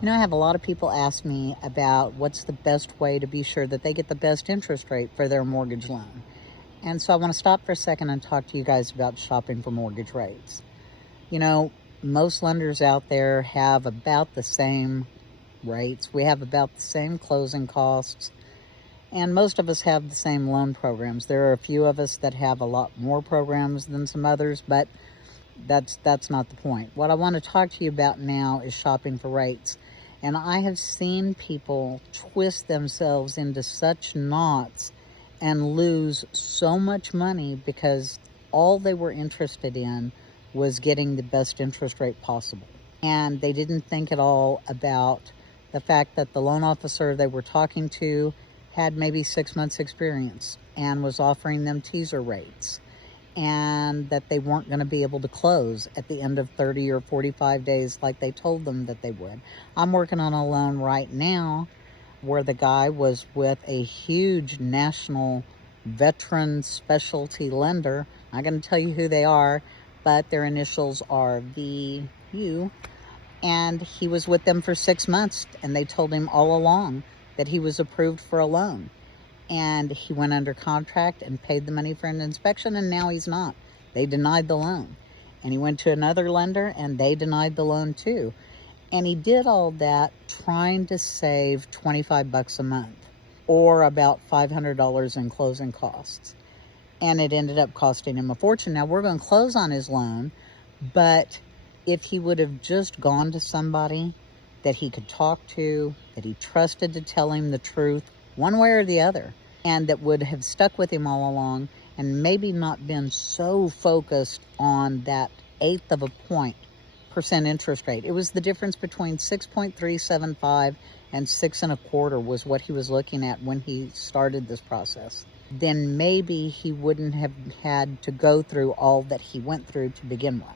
You know, I have a lot of people ask me about what's the best way to be sure that they get the best interest rate for their mortgage loan. And so I want to stop for a second and talk to you guys about shopping for mortgage rates. You know, most lenders out there have about the same rates. We have about the same closing costs. And most of us have the same loan programs. There are a few of us that have a lot more programs than some others, but that's not the point. What I want to talk to you about now is shopping for rates. And I have seen people twist themselves into such knots and lose so much money because all they were interested in was getting the best interest rate possible. And they didn't think at all about the fact that the loan officer they were talking to had maybe 6 months experience and was offering them teaser rates, and that they weren't going to be able to close at the end of 30 or 45 days like they told them that they would. I'm working on a loan right now where the guy was with a huge national veteran specialty lender. I'm not going to tell you who they are, but their initials are VU. And he was with them for 6 months, and they told him all along that he was approved for a loan. And he went under contract and paid the money for an inspection, and now he's not. They denied the loan. And he went to another lender, and they denied the loan too. And he did all that trying to save $25 a month, or about $500 in closing costs. And it ended up costing him a fortune. Now, we're going to close on his loan, but if he would have just gone to somebody that he could talk to, that he trusted to tell him the truth, one way or the other, and that would have stuck with him all along and maybe not been so focused on that eighth of a percent interest rate. It was the difference between 6.375 and 6.25 was what he was looking at when he started this process. Then maybe he wouldn't have had to go through all that he went through to begin with.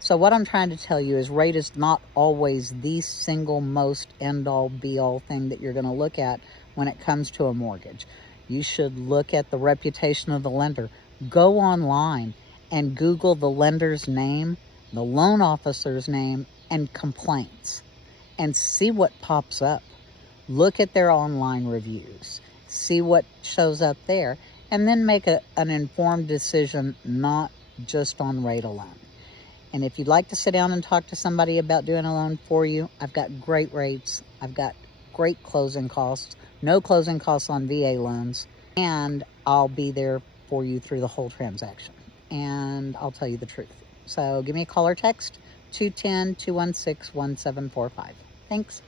So what I'm trying to tell you is rate is not always the single most end-all be-all thing that you're going to look at when it comes to a mortgage. You should look at the reputation of the lender. Go online and Google the lender's name, the loan officer's name, and complaints, and see what pops up. Look at their online reviews. See what shows up there, and then make an informed decision, not just on rate alone. And if you'd like to sit down and talk to somebody about doing a loan for you, I've got great rates. I've got great closing costs, no closing costs on VA loans, and I'll be there for you through the whole transaction. And I'll tell you the truth. So give me a call or text, 210-216-1745. Thanks.